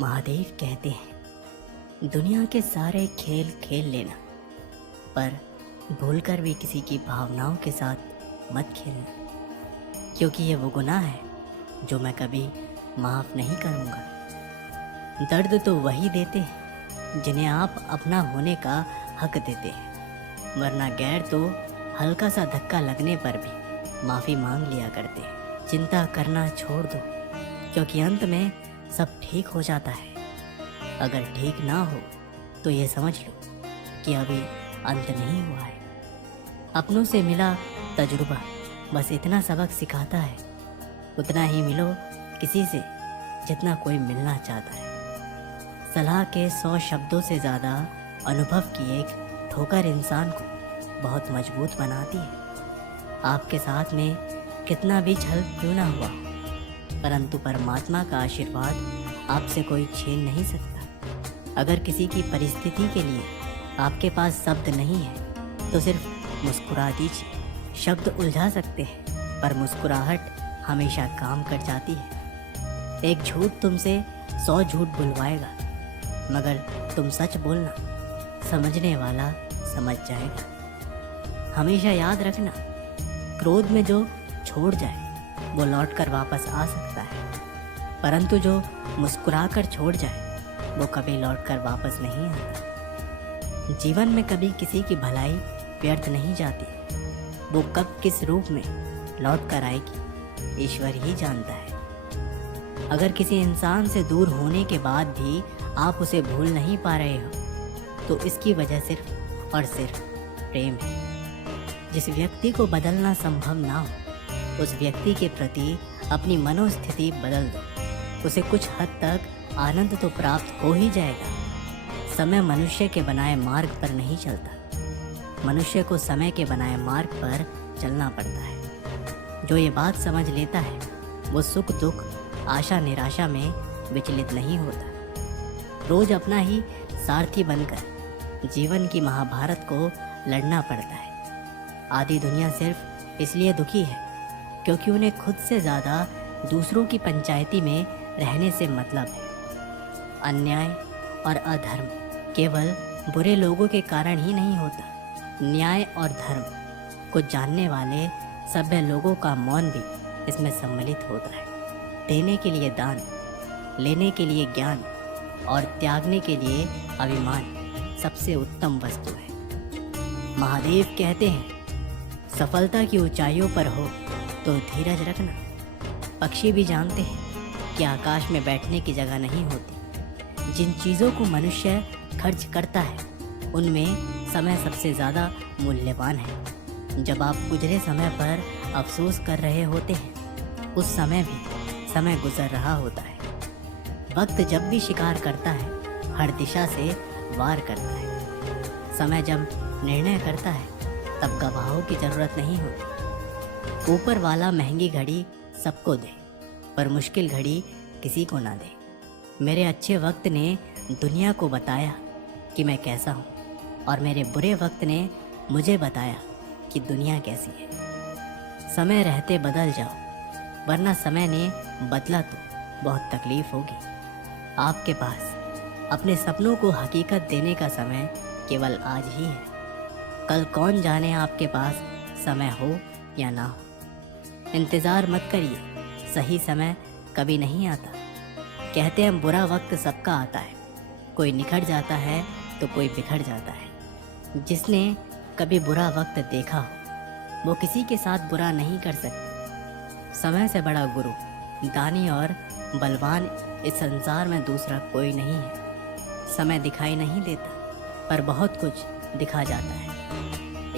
महादेव कहते हैं दुनिया के सारे खेल खेल लेना, पर भूलकर भी किसी की भावनाओं के साथ मत खेलना, क्योंकि ये वो गुनाह है जो मैं कभी माफ़ नहीं करूँगा। दर्द तो वही देते हैं जिन्हें आप अपना होने का हक देते हैं, वरना गैर तो हल्का सा धक्का लगने पर भी माफ़ी मांग लिया करते हैं। चिंता करना छोड़ दो, क्योंकि अंत में सब ठीक हो जाता है। अगर ठीक ना हो तो ये समझ लो कि अभी अंत नहीं हुआ है। अपनों से मिला तजुर्बा बस इतना सबक सिखाता है, उतना ही मिलो किसी से जितना कोई मिलना चाहता है। सलाह के 100 शब्दों से ज़्यादा अनुभव की एक ठोकर इंसान को बहुत मजबूत बनाती है। आपके साथ में कितना भी छल क्यों ना हुआ, परंतु परमात्मा का आशीर्वाद आपसे कोई छीन नहीं सकता। अगर किसी की परिस्थिति के लिए आपके पास शब्द नहीं है तो सिर्फ मुस्कुरा दीजिए। शब्द उलझा सकते हैं, पर मुस्कुराहट हमेशा काम कर जाती है। एक झूठ तुमसे 100 झूठ बुलवाएगा, मगर तुम सच बोलना, समझने वाला समझ जाएगा। हमेशा याद रखना, क्रोध में जो छोड़ जाए वो लौट कर वापस आ सकता है, परंतु जो मुस्कुरा कर छोड़ जाए वो कभी लौट कर वापस नहीं आता। जीवन में कभी किसी की भलाई व्यर्थ नहीं जाती, वो कब किस रूप में लौट कर आएगी ईश्वर ही जानता है। अगर किसी इंसान से दूर होने के बाद भी आप उसे भूल नहीं पा रहे हो तो इसकी वजह सिर्फ और सिर्फ प्रेम है। जिस व्यक्ति को बदलना संभव ना हो उस व्यक्ति के प्रति अपनी मनोस्थिति बदल दो, उसे कुछ हद तक आनंद तो प्राप्त हो ही जाएगा। समय मनुष्य के बनाए मार्ग पर नहीं चलता, मनुष्य को समय के बनाए मार्ग पर चलना पड़ता है। जो ये बात समझ लेता है वो सुख दुख आशा निराशा में विचलित नहीं होता। रोज अपना ही सारथी बनकर जीवन की महाभारत को लड़ना पड़ता है। आधी दुनिया सिर्फ इसलिए दुखी है क्योंकि उन्हें खुद से ज़्यादा दूसरों की पंचायती में रहने से मतलब है। अन्याय और अधर्म केवल बुरे लोगों के कारण ही नहीं होता, न्याय और धर्म को जानने वाले सभ्य लोगों का मौन भी इसमें सम्मिलित होता है। देने के लिए दान, लेने के लिए ज्ञान और त्यागने के लिए अभिमान सबसे उत्तम वस्तु है। महादेव कहते हैं सफलता की ऊंचाइयों पर हो तो धीरज रखना। पक्षी भी जानते हैं कि आकाश में बैठने की जगह नहीं होती। जिन चीज़ों को मनुष्य खर्च करता है उनमें समय सबसे ज़्यादा मूल्यवान है। जब आप गुजरे समय पर अफसोस कर रहे होते हैं उस समय भी समय गुजर रहा होता है। वक्त जब भी शिकार करता है हर दिशा से वार करता है। समय जब निर्णय करता है तब गवाहों की ज़रूरत नहीं होती। ऊपर वाला महंगी घड़ी सबको दे, पर मुश्किल घड़ी किसी को ना दे। मेरे अच्छे वक्त ने दुनिया को बताया कि मैं कैसा हूँ, और मेरे बुरे वक्त ने मुझे बताया कि दुनिया कैसी है। समय रहते बदल जाओ, वरना समय ने बदला तो बहुत तकलीफ होगी। आपके पास अपने सपनों को हकीकत देने का समय केवल आज ही है। कल कौन जाने आपके पास समय हो या ना हो। इंतज़ार मत करिए, सही समय कभी नहीं आता। कहते हैं बुरा वक्त सबका आता है, कोई निखर जाता है तो कोई बिखर जाता है। जिसने कभी बुरा वक्त देखा हो वो किसी के साथ बुरा नहीं कर सकता। समय से बड़ा गुरु, दानी और बलवान इस संसार में दूसरा कोई नहीं है। समय दिखाई नहीं देता, पर बहुत कुछ दिखा जाता है।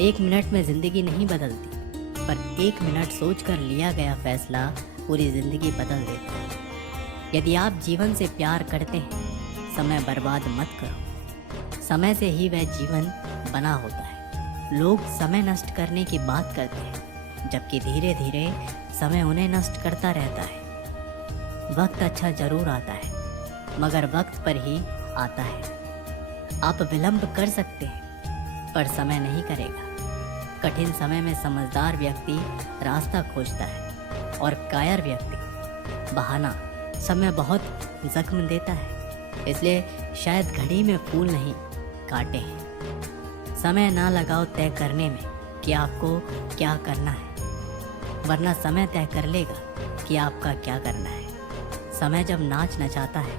1 मिनट में ज़िंदगी नहीं बदलती, पर 1 मिनट सोचकर लिया गया फैसला पूरी ज़िंदगी बदल देता है। यदि आप जीवन से प्यार करते हैं समय बर्बाद मत करो। समय से ही वह जीवन बना होता है। लोग समय नष्ट करने की बात करते हैं, जबकि धीरे धीरे समय उन्हें नष्ट करता रहता है। वक्त अच्छा जरूर आता है, मगर वक्त पर ही आता है। आप विलंब कर सकते हैं, पर समय नहीं करेगा। कठिन समय में समझदार व्यक्ति रास्ता खोजता है और कायर व्यक्ति बहाना। समय बहुत जख्म देता है, इसलिए शायद घड़ी में फूल नहीं काटे हैं। समय ना लगाओ तय करने में कि आपको क्या करना है, वरना समय तय कर लेगा कि आपका क्या करना है। समय जब नाच नचाता है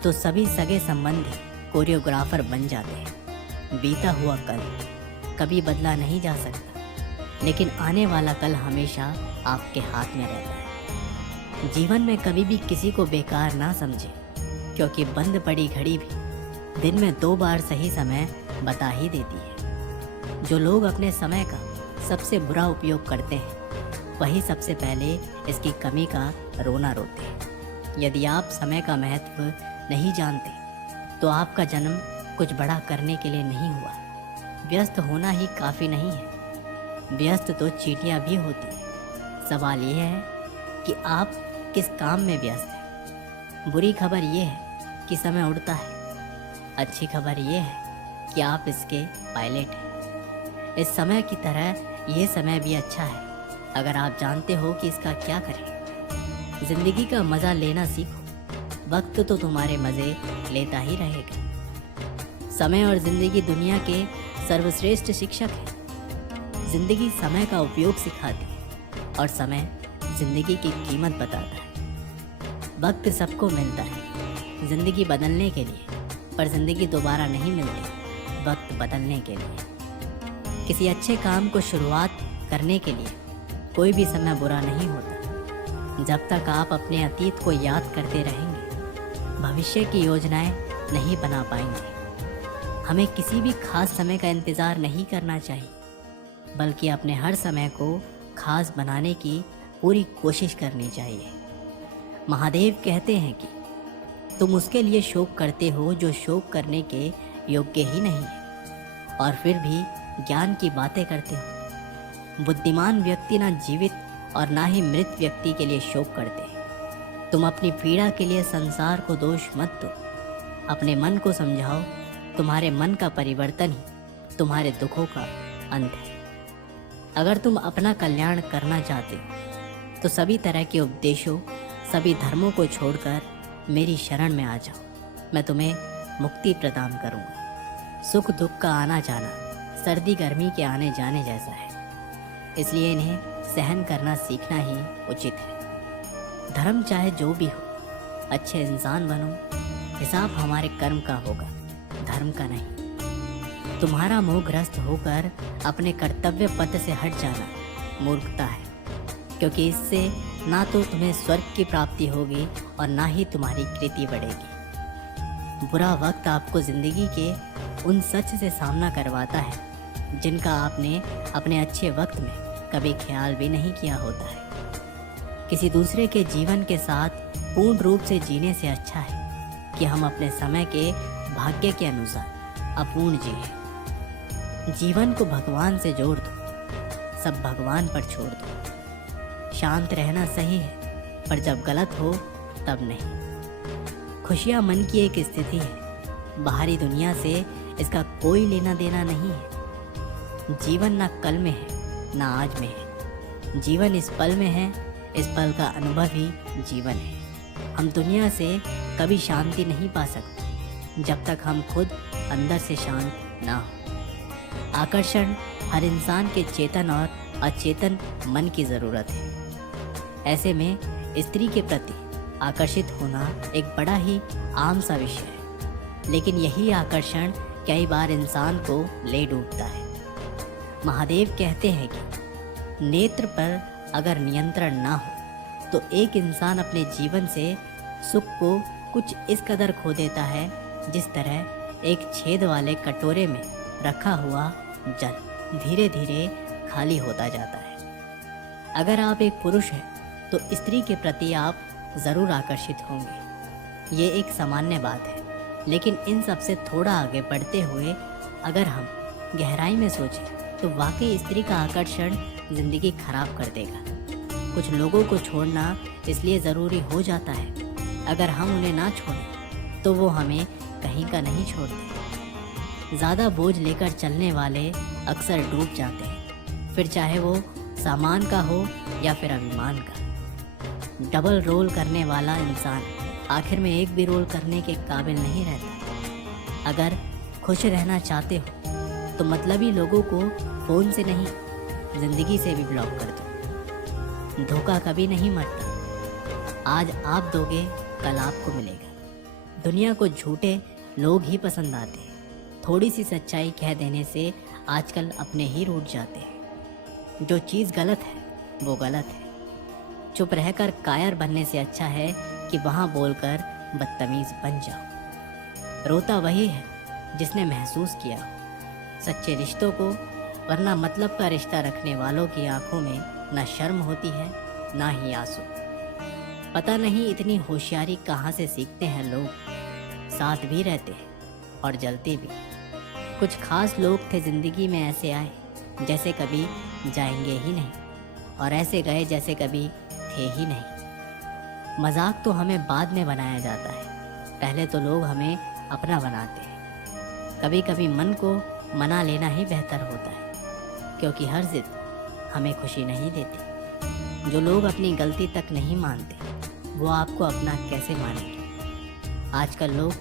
तो सभी सगे संबंधी कोरियोग्राफर बन जाते हैं। बीता हुआ कल कभी बदला नहीं जा सकता, लेकिन आने वाला कल हमेशा आपके हाथ में रहता है। जीवन में कभी भी किसी को बेकार ना समझे, क्योंकि बंद पड़ी घड़ी भी दिन में 2 बार सही समय बता ही देती है। जो लोग अपने समय का सबसे बुरा उपयोग करते हैं, वही सबसे पहले इसकी कमी का रोना रोते हैं। यदि आप समय का महत्व नहीं जानते, तो आपका जन्म कुछ बड़ा करने के लिए नहीं हुआ। व्यस्त होना ही काफ़ी नहीं है, व्यस्त तो चींटियाँ भी होती हैं। सवाल यह है कि आप किस काम में व्यस्त हैं। बुरी खबर यह है कि समय उड़ता है, अच्छी खबर यह है कि आप इसके पायलट हैं। इस समय की तरह ये समय भी अच्छा है अगर आप जानते हो कि इसका क्या करें। जिंदगी का मज़ा लेना सीखो, वक्त तो तुम्हारे मज़े लेता ही रहेगा। समय और ज़िंदगी दुनिया के सर्वश्रेष्ठ शिक्षक हैं। ज़िंदगी समय का उपयोग सिखाती है और समय ज़िंदगी की कीमत बताता है। वक्त सबको मिलता है ज़िंदगी बदलने के लिए, पर ज़िंदगी दोबारा नहीं मिलती वक्त बदलने के लिए। किसी अच्छे काम को शुरुआत करने के लिए कोई भी समय बुरा नहीं होता। जब तक आप अपने अतीत को याद करते रहेंगे, भविष्य की योजनाएं नहीं बना पाएंगे। हमें किसी भी खास समय का इंतज़ार नहीं करना चाहिए, बल्कि अपने हर समय को खास बनाने की पूरी कोशिश करनी चाहिए। महादेव कहते हैं कि तुम उसके लिए शोक करते हो जो शोक करने के योग्य ही नहीं है, और फिर भी ज्ञान की बातें करते हो। बुद्धिमान व्यक्ति ना जीवित और ना ही मृत व्यक्ति के लिए शोक करते हैं। तुम अपनी पीड़ा के लिए संसार को दोष मत दो, अपने मन को समझाओ। तुम्हारे मन का परिवर्तन ही तुम्हारे दुखों का अंत है। अगर तुम अपना कल्याण करना चाहते हो तो सभी तरह के उपदेशों, सभी धर्मों को छोड़कर मेरी शरण में आ जाओ। मैं तुम्हें मुक्ति प्रदान करूँगा। सुख दुख का आना जाना सर्दी गर्मी के आने जाने जैसा है, इसलिए इन्हें सहन करना सीखना ही उचित है। धर्म चाहे जो भी हो, अच्छे इंसान बनो। हिसाब हमारे कर्म का होगा, धर्म का नहीं। तुम्हारा मोहग्रस्त होकर अपने कर्तव्य पथ से हट जाना मूर्खता है, क्योंकि इससे ना तो तुम्हें स्वर्ग की प्राप्ति होगी और ना ही तुम्हारी कृति बढ़ेगी। बुरा वक्त आपको जिंदगी के उन सच से सामना करवाता है जिनका आपने अपने अच्छे वक्त में कभी ख्याल भी नहीं किया होता है। किसी दूसरे के जीवन के साथ पूर्ण रूप से जीने से अच्छा है कि हम अपने समय के भाग्य के अनुसार अपूर्ण जिए। जीवन को भगवान से जोड़ दो, सब भगवान पर छोड़ दो। शांत रहना सही है, पर जब गलत हो तब नहीं। खुशियाँ मन की एक स्थिति है, बाहरी दुनिया से इसका कोई लेना देना नहीं है। जीवन ना कल में है ना आज में है, जीवन इस पल में है। इस पल का अनुभव ही जीवन है। हम दुनिया से कभी शांति नहीं पा सकते जब तक हम खुद अंदर से शांत ना हो। आकर्षण हर इंसान के चेतन और अचेतन मन की ज़रूरत है। ऐसे में स्त्री के प्रति आकर्षित होना एक बड़ा ही आम सा विषय है, लेकिन यही आकर्षण कई बार इंसान को ले डूबता है। महादेव कहते हैं कि नेत्र पर अगर नियंत्रण ना हो तो एक इंसान अपने जीवन से सुख को कुछ इस कदर खो देता है जिस तरह एक छेद वाले कटोरे में रखा हुआ जल धीरे धीरे खाली होता जाता है। अगर आप एक पुरुष हैं तो स्त्री के प्रति आप ज़रूर आकर्षित होंगे, ये एक सामान्य बात है। लेकिन इन सब से थोड़ा आगे बढ़ते हुए अगर हम गहराई में सोचें तो वाकई स्त्री का आकर्षण ज़िंदगी खराब कर देगा। कुछ लोगों को छोड़ना इसलिए ज़रूरी हो जाता है, अगर हम उन्हें ना छोड़ें तो वो हमें कहीं का नहीं छोड़ते। ज़्यादा बोझ लेकर चलने वाले अक्सर डूब जाते हैं, फिर चाहे वो सामान का हो या फिर अभिमान का। डबल रोल करने वाला इंसान आखिर में एक भी रोल करने के काबिल नहीं रहता। अगर खुश रहना चाहते हो तो मतलबी लोगों को फ़ोन से नहीं, ज़िंदगी से भी ब्लॉक कर दो। धोखा कभी नहीं मरता। आज आप दोगे, कल आपको मिलेगा। दुनिया को झूठे लोग ही पसंद आते हैं। थोड़ी सी सच्चाई कह देने से आजकल अपने ही रूठ जाते हैं। जो चीज़ गलत है वो गलत है। चुप रहकर कायर बनने से अच्छा है कि वहाँ बोलकर बदतमीज़ बन जाओ। रोता वही है जिसने महसूस किया हो सच्चे रिश्तों को, वरना मतलब का रिश्ता रखने वालों की आंखों में ना शर्म होती है ना ही आंसू। पता नहीं इतनी होशियारी कहाँ से सीखते हैं लोग। साथ भी रहते हैं और जलते भी। कुछ खास लोग थे ज़िंदगी में, ऐसे आए जैसे कभी जाएंगे ही नहीं, और ऐसे गए जैसे कभी थे ही नहीं। मजाक तो हमें बाद में बनाया जाता है, पहले तो लोग हमें अपना बनाते हैं। कभी कभी मन को मना लेना ही बेहतर होता है, क्योंकि हर जिद हमें खुशी नहीं देती। जो लोग अपनी गलती तक नहीं मानते वो आपको अपना कैसे मानेंगे। आजकल लोग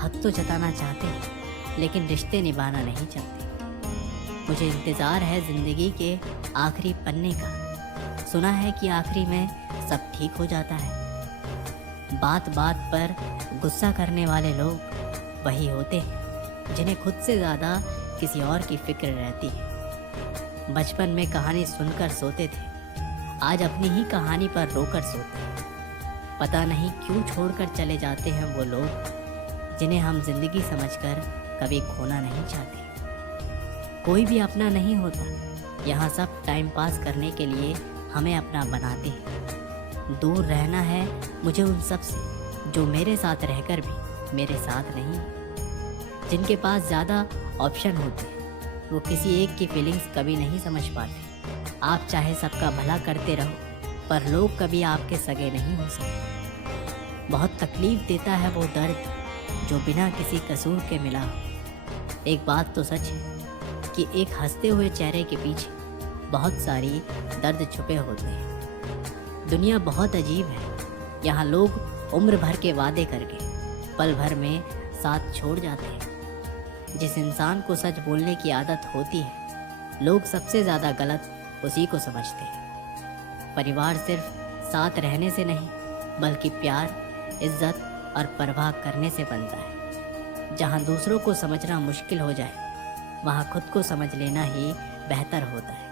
हक तो जताना चाहते हैं लेकिन रिश्ते निभाना नहीं चाहते। मुझे इंतज़ार है ज़िंदगी के आखिरी पन्ने का। सुना है कि आखिरी में सब ठीक हो जाता है। बात बात पर गुस्सा करने वाले लोग वही होते हैं जिन्हें खुद से ज़्यादा किसी और की फिक्र रहती है। बचपन में कहानी सुनकर सोते थे, आज अपनी ही कहानी पर रोकर सोते हैं। पता नहीं क्यों छोड़कर चले जाते हैं वो लोग जिन्हें हम जिंदगी समझकर कभी खोना नहीं चाहते। कोई भी अपना नहीं होता, यहाँ सब टाइम पास करने के लिए हमें अपना बनाते हैं। दूर रहना है मुझे उन सब से जो मेरे साथ रहकर भी मेरे साथ नहीं। जिनके पास ज़्यादा ऑप्शन होते हैं वो किसी एक की फीलिंग्स कभी नहीं समझ पाते। आप चाहे सबका भला करते रहो, पर लोग कभी आपके सगे नहीं हो सकते। बहुत तकलीफ़ देता है वो दर्द जो बिना किसी कसूर के मिला हो। एक बात तो सच है कि एक हंसते हुए चेहरे के पीछे बहुत सारी दर्द छुपे होते हैं। दुनिया बहुत अजीब है, यहाँ लोग उम्र भर के वादे करके पल भर में साथ छोड़ जाते हैं। जिस इंसान को सच बोलने की आदत होती है, लोग सबसे ज़्यादा गलत उसी को समझते हैं। परिवार सिर्फ साथ रहने से नहीं, बल्कि प्यार, इज्जत और परवाह करने से बनता है। जहाँ दूसरों को समझना मुश्किल हो जाए, वहाँ खुद को समझ लेना ही बेहतर होता है।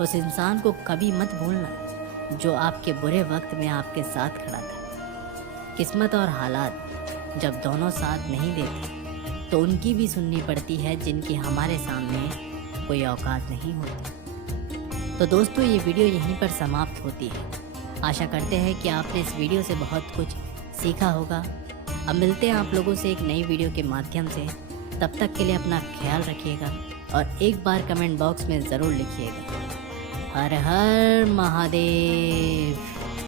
उस इंसान को कभी मत भूलना जो आपके बुरे वक्त में आपके साथ खड़ा था। किस्मत और हालात जब दोनों साथ नहीं देते तो उनकी भी सुननी पड़ती है जिनकी हमारे सामने कोई औकात नहीं होती। तो दोस्तों, ये वीडियो यहीं पर समाप्त होती है। आशा करते हैं कि आपने इस वीडियो से बहुत कुछ सीखा होगा। अब मिलते हैं आप लोगों से एक नई वीडियो के माध्यम से। तब तक के लिए अपना ख्याल रखिएगा और एक बार कमेंट बॉक्स में ज़रूर लिखिएगा, हर हर महादेव।